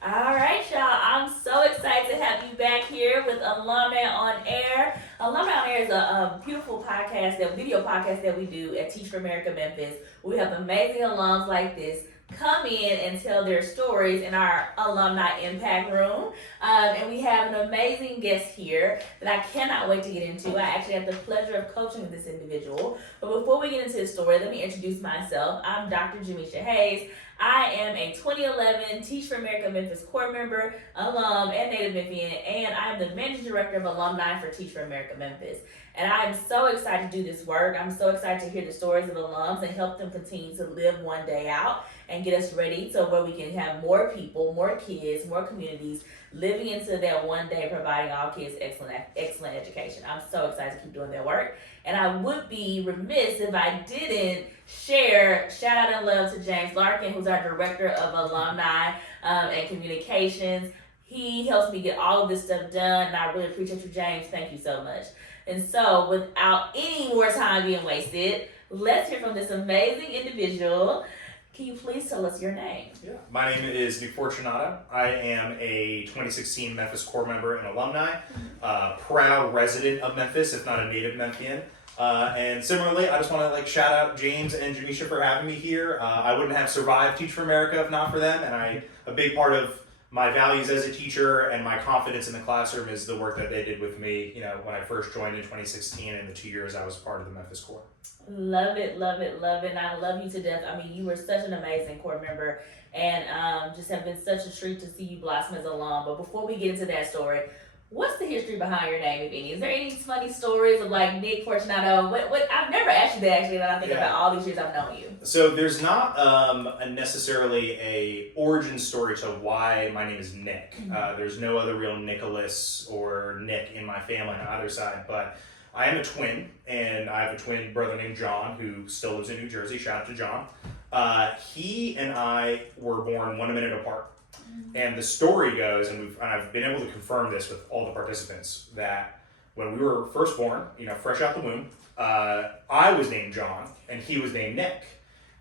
All right, y'all. I'm so excited to have you back here with Alumni on Air. Alumni on Air is a beautiful video podcast that we do at Teach for America Memphis. We have amazing alums like this come in and tell their stories in our alumni impact room. And we have an amazing guest here that I cannot wait to get into. I actually had the pleasure of coaching with this individual. But before we get into his story, let me introduce myself. I'm Dr. Jamisha Hayes. I am a 2011 Teach for America Memphis core member, alum, and native Memphian, and I am the managing director of alumni for Teach for America Memphis. And I am so excited to do this work. I'm so excited to hear the stories of alums and help them continue to live one day out and get us ready so where we can have more people, more kids, more communities living into that one day, providing all kids excellent education. I'm so excited to keep doing that work. And I would be remiss if I didn't shout out and love to James Larkin, who's our director of alumni and communications. He helps me get all of this stuff done, and I really appreciate you, James. Thank you so much. And so, without any more time being wasted, let's hear from this amazing individual. Can you please tell us your name? Yeah. My name is Fortunato. I am a 2016 Memphis core member and alumni, proud resident of Memphis, if not a native Memphian. And similarly, I just want to shout out James and Jamisha for having me here. I wouldn't have survived Teach for America if not for them, and a big part of my values as a teacher and my confidence in the classroom is the work that they did with me, when I first joined in 2016 and the 2 years I was part of the Memphis core. Love it, love it, love it. And I love you to death. I mean, you were such an amazing core member and just have been such a treat to see you blossom as a alum. But before we get into that story, what's the history behind your name, if any? Is there any funny stories of Nick Fortunato? What I've never asked you that actually, when I think about all these years I've known you. So there's not necessarily a origin story to why my name is Nick. There's no other real Nicholas or Nick in my family on either side, but I am a twin, and I have a twin brother named John who still lives in New Jersey. Shout out to John. He and I were born 1 minute apart. And the story goes, and I've been able to confirm this with all the participants, that when we were first born, fresh out the womb, I was named John and he was named Nick.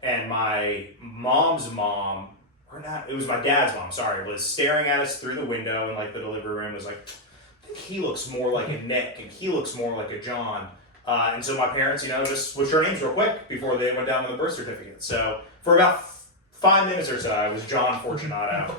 And my mom's mom, or not, it was my dad's mom, sorry, was staring at us through the window in the delivery room, was like, I think he looks more like a Nick and he looks more like a John. And so my parents, just switched our names real quick before they went down with the birth certificate. So for about 5 minutes or so, I was John Fortunato.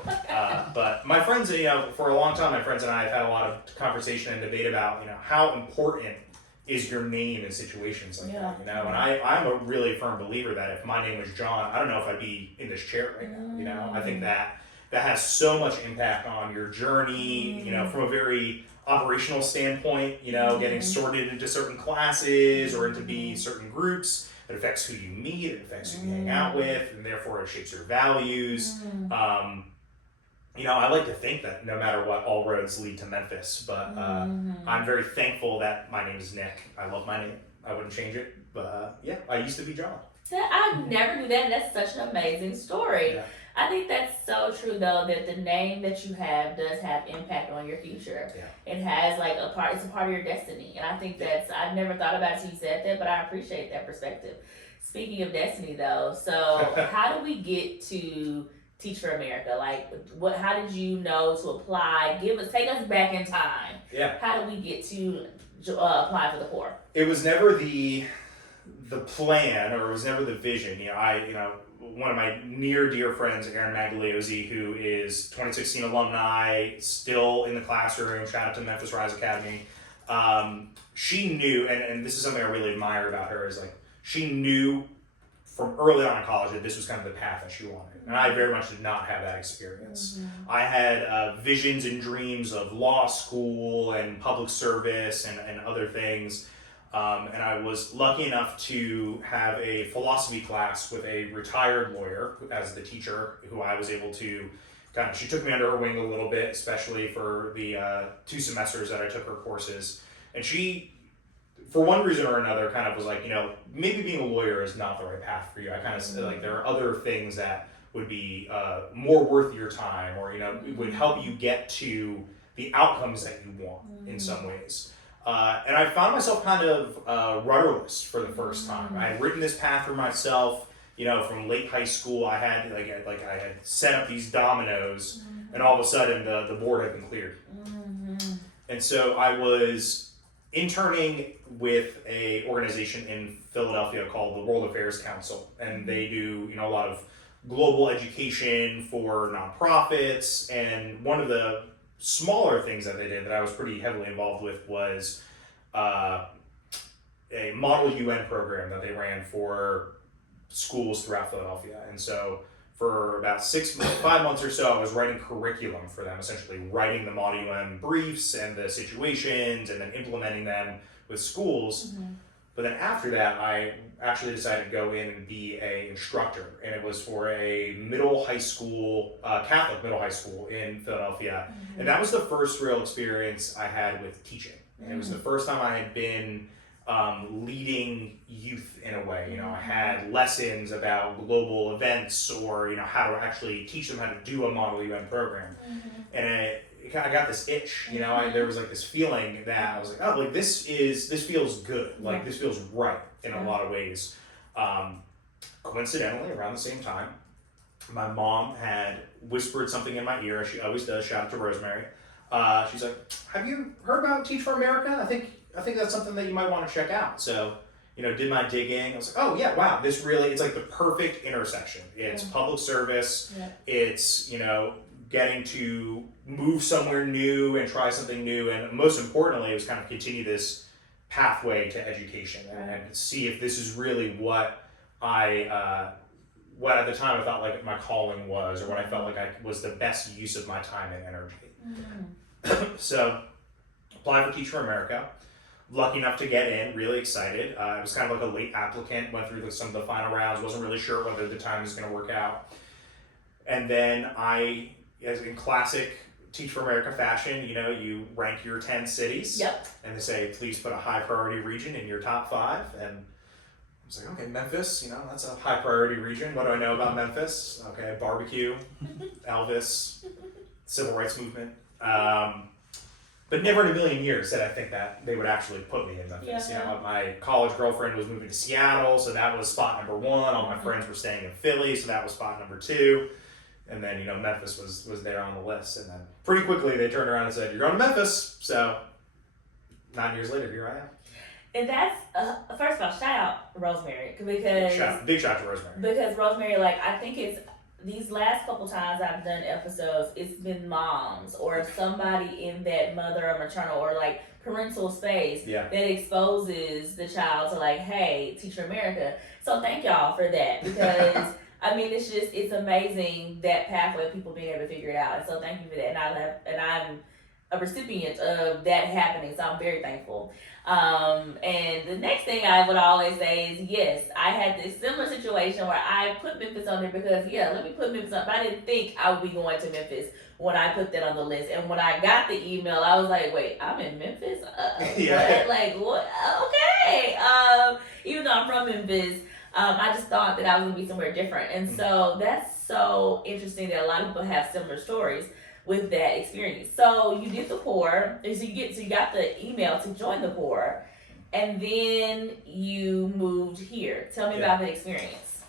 But my friends, for a long time, my friends and I have had a lot of conversation and debate about, how important is your name in situations like that, And I'm a really firm believer that if my name was John, I don't know if I'd be in this chair right now, I think that has so much impact on your journey, from a very operational standpoint, getting sorted into certain classes or into certain groups. It affects who you meet, it affects who you hang out with, and therefore it shapes your values. I like to think that no matter what, all roads lead to Memphis, but I'm very thankful that my name is Nick. I love my name. I wouldn't change it, but I used to be John. I never knew that, and that's such an amazing story. Yeah. I think that's so true, though, that the name that you have does have impact on your future. Yeah. It has it's a part of your destiny. And I think I've never thought about it until you said that, but I appreciate that perspective. Speaking of destiny, though, so how do we get to Teach for America? How did you know to apply? Take us back in time. Yeah. How do we get to apply for the core? It was never the plan, or it was never the vision. One of my near dear friends, Erin Magliozzi, who is 2016 alumni, still in the classroom, shout out to Memphis Rise Academy. She knew, and this is something I really admire about her, is she knew from early on in college that this was kind of the path that she wanted. And I very much did not have that experience. I had visions and dreams of law school and public service and other things. And I was lucky enough to have a philosophy class with a retired lawyer as the teacher, who I was able to she took me under her wing a little bit, especially for the 2 semesters that I took her courses. And she, for one reason or another, kind of was like, maybe being a lawyer is not the right path for you. I kind of said, there are other things that would be more worth your time, or, would help you get to the outcomes that you want in some ways. And I found myself kind of rudderless for the first time. I had written this path for myself, from late high school. I had I had set up these dominoes and all of a sudden the board had been cleared. And so I was interning with a organization in Philadelphia called the World Affairs Council, and they do a lot of global education for nonprofits. And one of the smaller things that they did that I was pretty heavily involved with was a model UN program that they ran for schools throughout Philadelphia. And so for about 5 months or so, I was writing curriculum for them, essentially writing the model UN briefs and the situations and then implementing them with schools. But then after that, I actually decided to go in and be an instructor, and it was for a middle high school, Catholic middle high school in Philadelphia. And that was the first real experience I had with teaching. And it was the first time I had been leading youth in a way. I had lessons about global events or how to actually teach them how to do a model UN program. And I got this itch, there was like this feeling that I was like, oh, like this feels good. Like this feels right in a lot of ways. Coincidentally, around the same time, my mom had whispered something in my ear. She always does. Shout out to Rosemary. She's like, have you heard about Teach for America? I think that's something that you might want to check out. So, did my digging. I was like, oh yeah, wow, it's like the perfect intersection. It's public service. It's, getting to move somewhere new and try something new. And most importantly, it was kind of continue this pathway to education and see if this is really what what at the time I felt like my calling was, or what I felt like I was the best use of my time and energy. So, applied for Teach for America. Lucky enough to get in, really excited. I was kind of like a late applicant, went through some of the final rounds, wasn't really sure whether the time was going to work out. And then as in classic Teach for America fashion, you rank your 10 cities. And they say, please put a high priority region in your top 5. And I was like, okay, Memphis, that's a high priority region. What do I know about Memphis? Okay, barbecue, Elvis, civil rights movement. But never in a million years did I think that they would actually put me in Memphis. My college girlfriend was moving to Seattle, so that was spot number 1. All my friends were staying in Philly, so that was spot number 2. And then, Memphis was there on the list. And then pretty quickly they turned around and said, you're going to Memphis. So 9 years later, here I am. And that's, first of all, shout out Rosemary. Because big shout to Rosemary. Because Rosemary, I think it's, these last couple times I've done episodes, it's been moms or somebody in that mother or maternal or parental space that exposes the child to hey, Teach for America. So thank y'all for that, because it's amazing that pathway of people being able to figure it out. And so thank you for that. And I'm a recipient of that happening, so I'm very thankful. And the next thing I would always say is, yes, I had this similar situation where I put Memphis on there because, let me put Memphis on. But I didn't think I would be going to Memphis when I put that on the list. And when I got the email, I was like, wait, I'm in Memphis? What? What? Okay. Even though I'm from Memphis, I just thought that I was going to be somewhere different. And so that's so interesting that a lot of people have similar stories with that experience. So you did the POR, so you got the email to join the POR, and then you moved here. Tell me about the experience.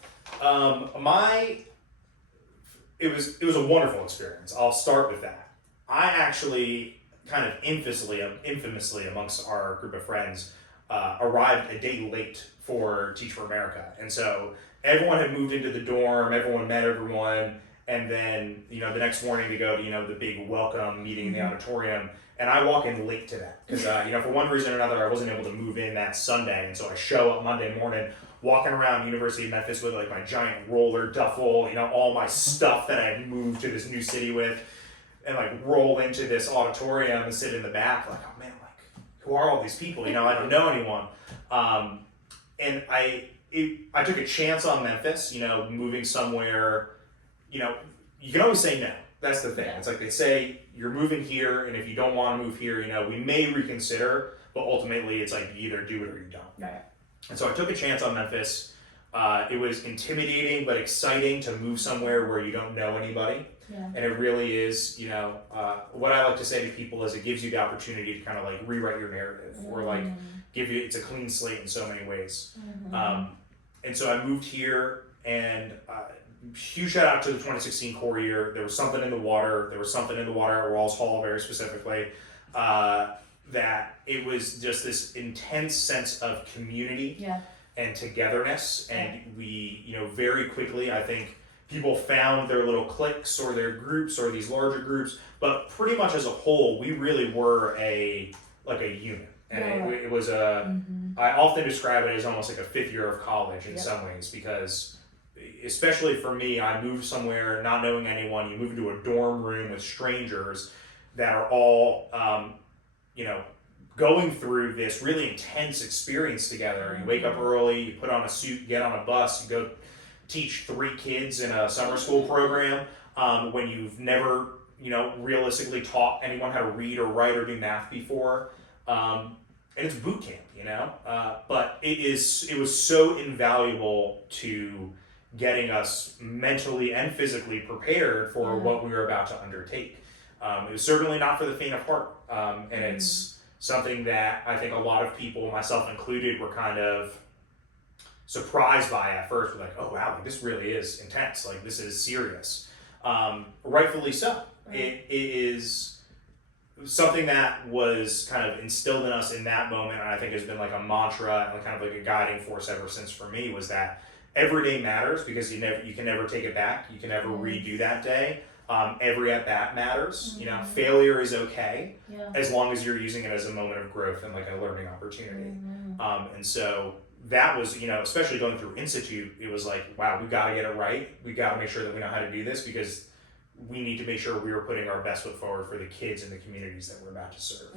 It was a wonderful experience. I'll start with that. I actually kind of infamously amongst our group of friends arrived a day late for Teach for America, and so everyone had moved into the dorm. Everyone met everyone. And then, the next morning to go to, the big welcome meeting in the auditorium. And I walk in late to that because, for one reason or another, I wasn't able to move in that Sunday. And so I show up Monday morning, walking around University of Memphis with my giant roller duffel, all my stuff that I moved to this new city with, and roll into this auditorium and sit in the back oh man, who are all these people? I don't know anyone. And I took a chance on Memphis, moving somewhere. You can always say no. That's the thing. It's they say you're moving here, and if you don't want to move here, we may reconsider, but ultimately it's you either do it or you don't. Right. And so I took a chance on Memphis. It was intimidating but exciting to move somewhere where you don't know anybody. Yeah. And it really is, what I like to say to people is it gives you the opportunity to kind of rewrite your narrative or it's a clean slate in so many ways. And so I moved here, and huge shout out to the 2016 core year. There was something in the water. There was something in the water at Rawls Hall, very specifically, that it was just this intense sense of community and togetherness. And we, very quickly, I think people found their little cliques or their groups or these larger groups, but pretty much as a whole, we really were a unit. And it was I often describe it as almost like a fifth year of college in some ways, because especially for me, I moved somewhere not knowing anyone. You move into a dorm room with strangers that are all, going through this really intense experience together. You wake up early, you put on a suit, get on a bus, you go teach 3 kids in a summer school program when you've never, realistically taught anyone how to read or write or do math before. And it's boot camp, but it was so invaluable to getting us mentally and physically prepared for what we were about to undertake. It was certainly not for the faint of heart, and it's something that I think a lot of people, myself included, were kind of surprised by at first. We're like, oh wow, this really is intense, this is serious. Rightfully so. It is something that was kind of instilled in us in that moment, and I think has been like a mantra and kind of like a guiding force ever since for me, was that every day matters, because you can never take it back. You can never redo that day. Every at bat matters. Failure is okay as long as you're using it as a moment of growth and like a learning opportunity. And so that was, especially going through Institute, it was like, wow, we got to get it right. We got to make sure that we know how to do this, because we need to make sure we were putting our best foot forward for the kids and the communities that we're about to serve.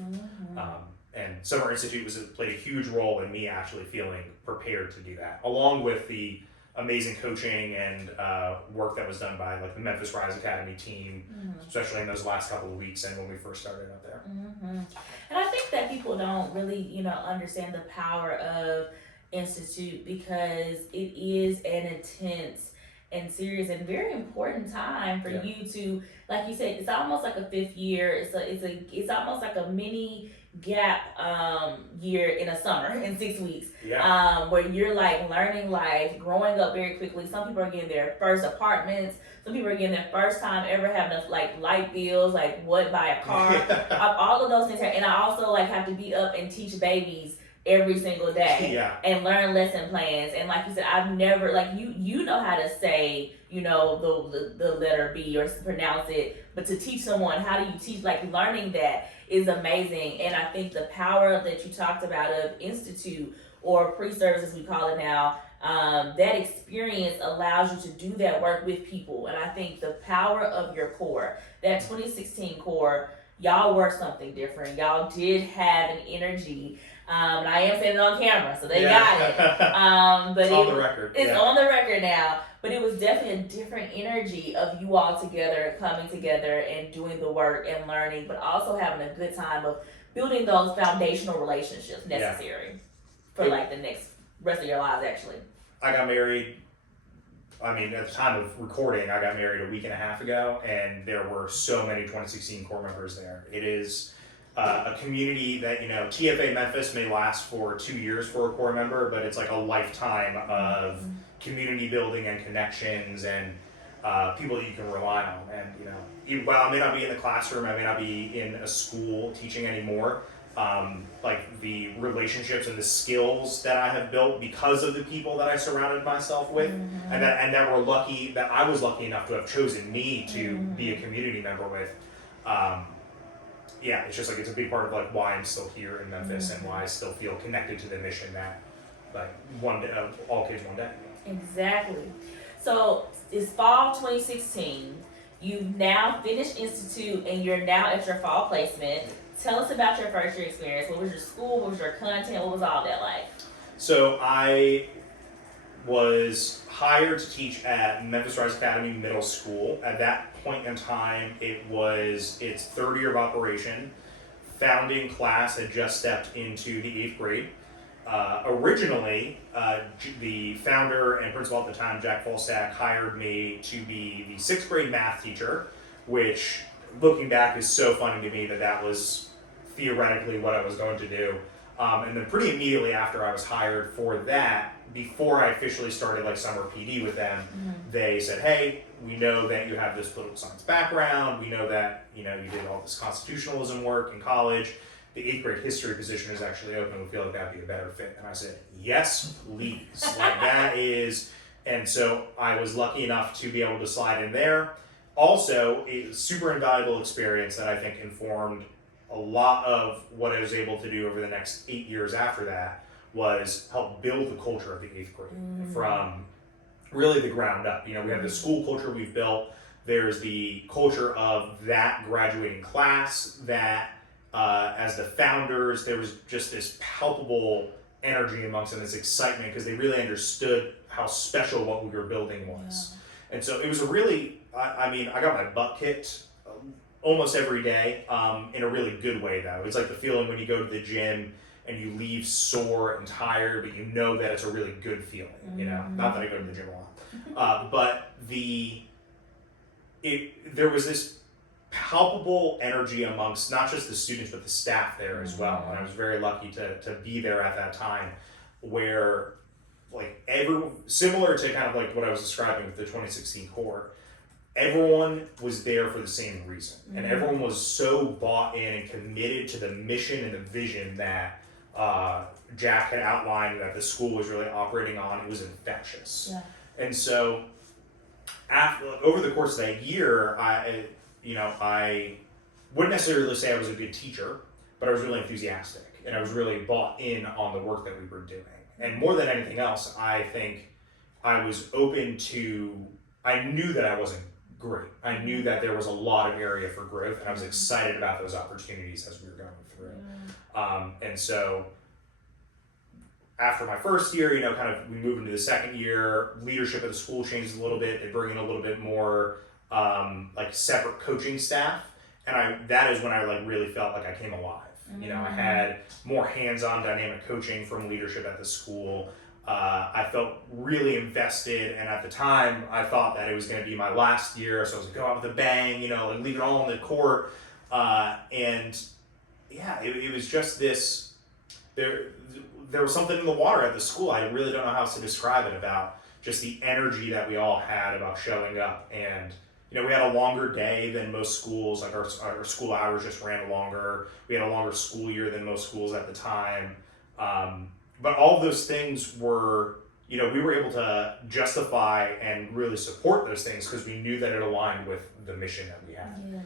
And Summer Institute played a huge role in me actually feeling prepared to do that, along with the amazing coaching and work that was done by like the Memphis Rise Academy team, especially in those last couple of weeks and when we first started up there. And I think that people don't really, understand the power of Institute, because it is an intense and serious and very important time for you to, like you said, it's almost like a fifth year. It's almost like a mini gap year in a summer in 6 weeks, where you're like learning life, growing up very quickly. Some people are getting their first apartments. Some people are getting their first time ever having like light bills, like what, buy a car, all of those things. And I also like have to be up and teach babies every single day and learn lesson plans. And like you said, I've never, like you know how to say, the letter B or pronounce it, but to teach someone, how do you teach, like learning that is amazing. And I think the power that you talked about of Institute, or pre-service as we call it now, that experience allows you to do that work with people. And I think the power of your core, that 2016 core, y'all were something different. Y'all did have an energy. And I am saying it on camera, so they got it. But it's on the record. It's on the record now. But it was definitely a different energy of you all together, coming together and doing the work and learning, but also having a good time of building those foundational relationships necessary for like the next rest of your lives, actually. I got married, at the time of recording, I got married a week and a half ago, and there were so many 2016 core members there. It is a community that, TFA Memphis may last for 2 years for a core member, but it's like a lifetime of community building and connections and people that you can rely on. And, while I may not be in the classroom, I may not be in a school teaching anymore, like the relationships and the skills that I have built because of the people that I surrounded myself with, and that I was lucky enough to have chosen me to be a community member with. It's just like it's a big part of like why I'm still here in Memphis and why I still feel connected to the mission that like one day, all kids one day. Exactly. So it's fall 2016. You've now finished Institute and you're now at your fall placement. Tell us about your first year experience. What was your school? What was your content? What was all that like? So I was hired to teach at Memphis Rise Academy Middle School. At that point in time, it was its third year of operation. Founding class had just stepped into the 8th grade. Originally, the founder and principal at the time, Jack Falstack, hired me to be the 6th grade math teacher, which, looking back, is so funny to me that was theoretically what I was going to do. And then pretty immediately after I was hired for that, before I officially started like summer PD with them, they said, hey, we know that you have this political science background. We know that, you did all this constitutionalism work in college. The 8th grade history position is actually open. We feel like that'd be a better fit. And I said, yes, please. Like that is, and so I was lucky enough to be able to slide in there. Also, a super invaluable experience that I think informed a lot of what I was able to do over the next 8 years after that was help build the culture of the 8th grade from really the ground up. We have the school culture we've built. There's the culture of that graduating class that as the founders, there was just this palpable energy amongst them, this excitement, because they really understood how special what we were building was. Yeah. And so it was a really, I got my butt kicked almost every day, in a really good way though. It's like the feeling when you go to the gym and you leave sore and tired, but you know that it's a really good feeling, Not that I go to the gym a lot. But there was this palpable energy amongst not just the students, but the staff there as well. And I was very lucky to be there at that time where similar to kind of like what I was describing with the 2016 cohort, everyone was there for the same reason. And everyone was so bought in and committed to the mission and the vision that Jack had outlined that the school was really operating on. It was infectious. Yeah. And so over the course of that year, I wouldn't necessarily say I was a good teacher, but I was really enthusiastic and I was really bought in on the work that we were doing. And more than anything else, I think I was I knew that I wasn't great. I knew that there was a lot of area for growth, and I was excited about those opportunities as we were going through. And so after my first year, we move into the second year, leadership of the school changes a little bit. They bring in a little bit more separate coaching staff. And that is when I really felt like I came alive. I had more hands-on dynamic coaching from leadership at the school. I felt really invested, and at the time I thought that it was going to be my last year, so I was going to go out with a bang, leave it all on the court. It was just this, there was something in the water at the school. I really don't know how else to describe it, about just the energy that we all had about showing up. And we had a longer day than most schools. Like our school hours just ran longer. We had a longer school year than most schools at the time. But all of those things were, we were able to justify and really support those things because we knew that it aligned with the mission that we had. Yes.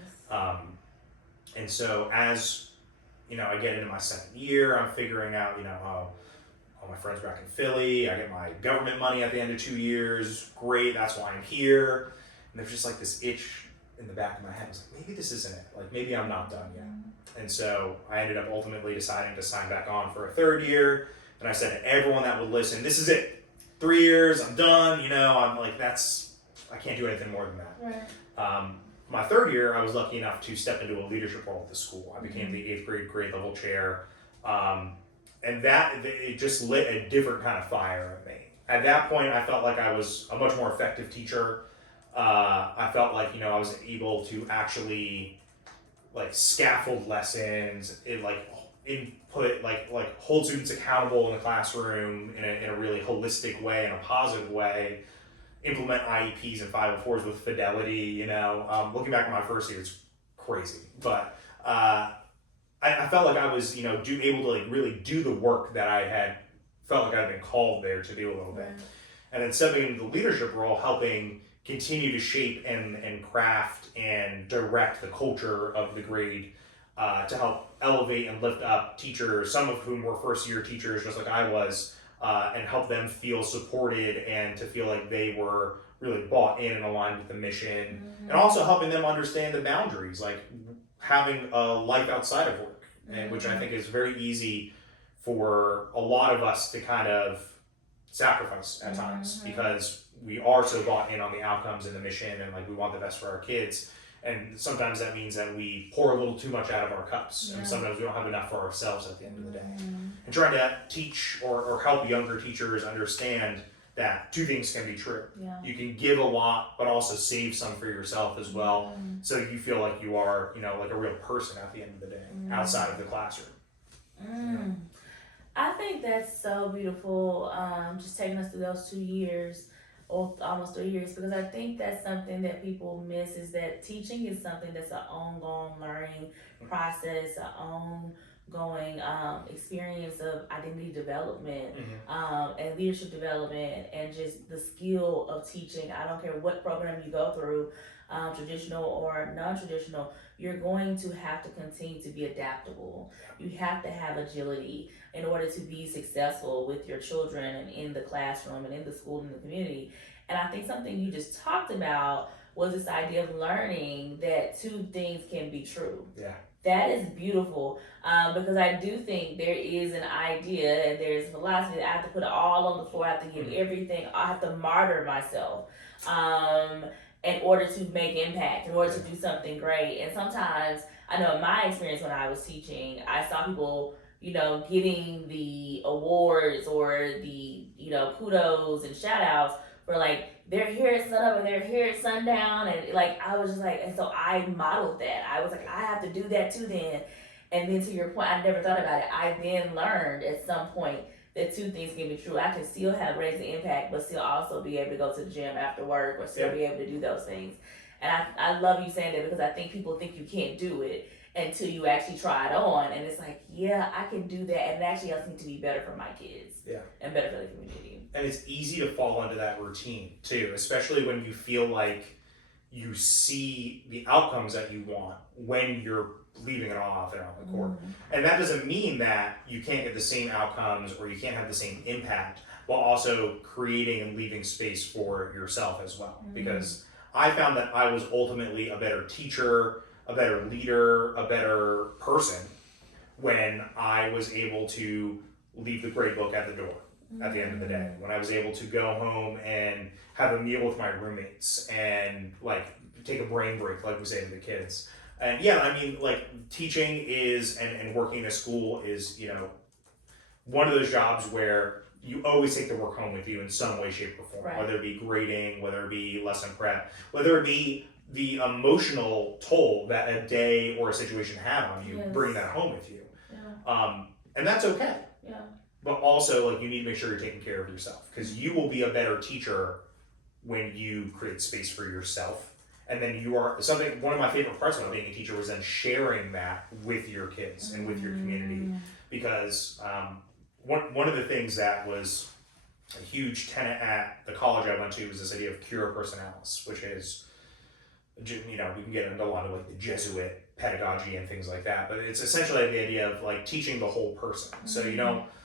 And so as, I get into my second year, I'm figuring out, all my friends back in Philly, I get my government money at the end of 2 years. Great, that's why I'm here. And there's just this itch in the back of my head. I was like, maybe this isn't it. Maybe I'm not done yet. And so I ended up ultimately deciding to sign back on for a third year. And I said to everyone that would listen, this is it. 3 years, I'm done. I'm like, I can't do anything more than that. Right. My third year, I was lucky enough to step into a leadership role at the school. I became the 8th grade level chair. And it just lit a different kind of fire at me. At that point, I felt like I was a much more effective teacher. I felt like, I was able to actually scaffold lessons, input, hold students accountable in the classroom in a really holistic way, in a positive way, implement IEPs and 504s with fidelity. Looking back on my first year, it's crazy, but I felt like I was, able to really do the work that I had felt like I'd been called there to do a little bit. And then stepping into the leadership role, helping continue to shape and craft and direct the culture of the grade, to help elevate and lift up teachers, some of whom were first year teachers just like I was, and help them feel supported and to feel like they were really bought in and aligned with the mission. And also helping them understand the boundaries, having a life outside of work, and which I think is very easy for a lot of us to kind of sacrifice at times, because we are so bought in on the outcomes and the mission, and we want the best for our kids. And sometimes that means that we pour a little too much out of our cups, and sometimes we don't have enough for ourselves at the end of the day. And trying to teach or help younger teachers understand that two things can be true. You can give a lot, but also save some for yourself as well, so you feel like you are, a real person at the end of the day, outside of the classroom. I think that's so beautiful. Just taking us through those 2 years or almost 3 years, because I think that's something that people miss is that teaching is something that's an ongoing learning process, an ongoing experience of identity development, and leadership development, and just the skill of teaching. I don't care what program you go through, traditional or non-traditional, you're going to have to continue to be adaptable. You have to have agility in order to be successful with your children and in the classroom and in the school and the community. And I think something you just talked about was this idea of learning that two things can be true. Yeah. That is beautiful, because I do think there is an idea and there's philosophy that I have to put it all on the floor. I have to give everything. I have to martyr myself in order to make impact, in order to do something great. And sometimes, I know in my experience when I was teaching, I saw people, getting the awards or the, kudos and shout outs for like, they're here at sunup and they're here at sundown. And like, I was just like, and so I modeled that. I was like, I have to do that too then. And then to your point, I never thought about it. I then learned at some point that two things can be true. I can still have raise the impact, but still also be able to go to the gym after work or still be able to do those things. And I love you saying that, because I think people think you can't do it until you actually try it on. And it's like, yeah, I can do that. And it actually helps me to be better for my kids. Yeah. And better for the community. And it's easy to fall into that routine too, especially when you feel like you see the outcomes that you want when you're leaving it off and on the court. And that doesn't mean that you can't get the same outcomes or you can't have the same impact while also creating and leaving space for yourself as well. Because I found that I was ultimately a better teacher, a better leader, a better person when I was able to leave the grade book at the door at the end of the day. When I was able to go home and have a meal with my roommates and like take a brain break, like we say to the kids. And yeah, I mean, like teaching is and working in a school is, one of those jobs where you always take the work home with you in some way, shape, or form. Right. Whether it be grading, whether it be lesson prep, whether it be the emotional toll that a day or a situation had on you, bring that home with you. Yeah. And that's okay. Yeah. But also, like, you need to make sure you're taking care of yourself, because you will be a better teacher when you create space for yourself. And then one of my favorite parts about being a teacher was then sharing that with your kids and with your community. Because one of the things that was a huge tenet at the college I went to was this idea of cura personalis, which is, we can get into a lot of like the Jesuit pedagogy and things like that, but it's essentially the idea of like teaching the whole person. So,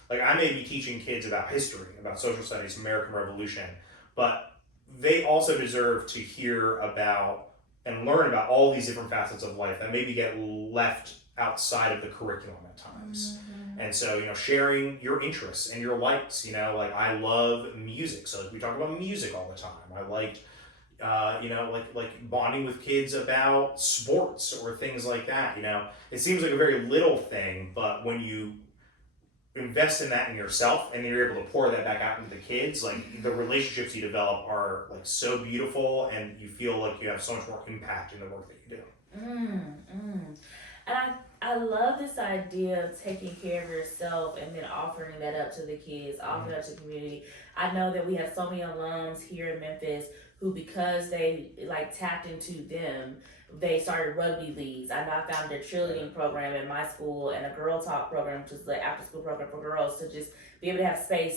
like I may be teaching kids about history, about social studies, American Revolution, but they also deserve to hear about and learn about all these different facets of life that maybe get left outside of the curriculum at times. And so, sharing your interests and your likes, like I love music. So we talk about music all the time. I liked, like bonding with kids about sports or things like that. It seems like a very little thing, but when you invest in that in yourself and you're able to pour that back out into the kids, like the relationships you develop are like so beautiful, and you feel like you have so much more impact in the work that you do. And I love this idea of taking care of yourself and then offering that up to the kids, offering it up to the community. I know that we have so many alums here in Memphis who, because they like tapped into them, they started rugby leagues. I know I founded a cheerleading program in my school and a girl talk program, which is the after school program for girls, to just be able to have a safe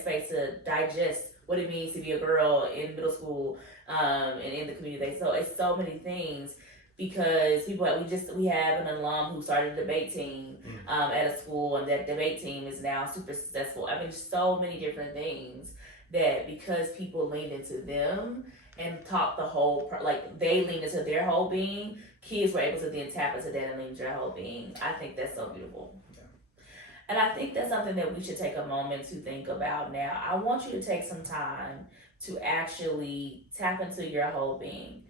space to digest what it means to be a girl in middle school and in the community. So it's so many things, because we have an alum who started a debate team at a school, and that debate team is now super successful. I mean, so many different things that because people leaned into them and taught the whole, like they leaned into their whole being, kids were able to then tap into that and lean into their whole being. I think that's so beautiful. Yeah. And I think that's something that we should take a moment to think about now. I want you to take some time to actually tap into your whole being.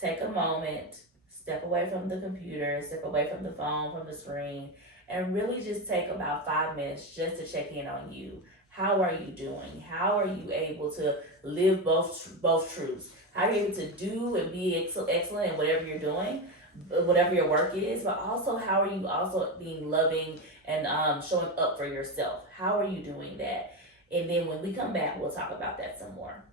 Take a moment, step away from the computer, step away from the phone, from the screen, and really just take about 5 minutes just to check in on you. How are you doing? How are you able to live both truths? How are you able to do and be excellent in whatever you're doing, whatever your work is, but also how are you also being loving and showing up for yourself. How are you doing that? And then when we come back, we'll talk about that some more.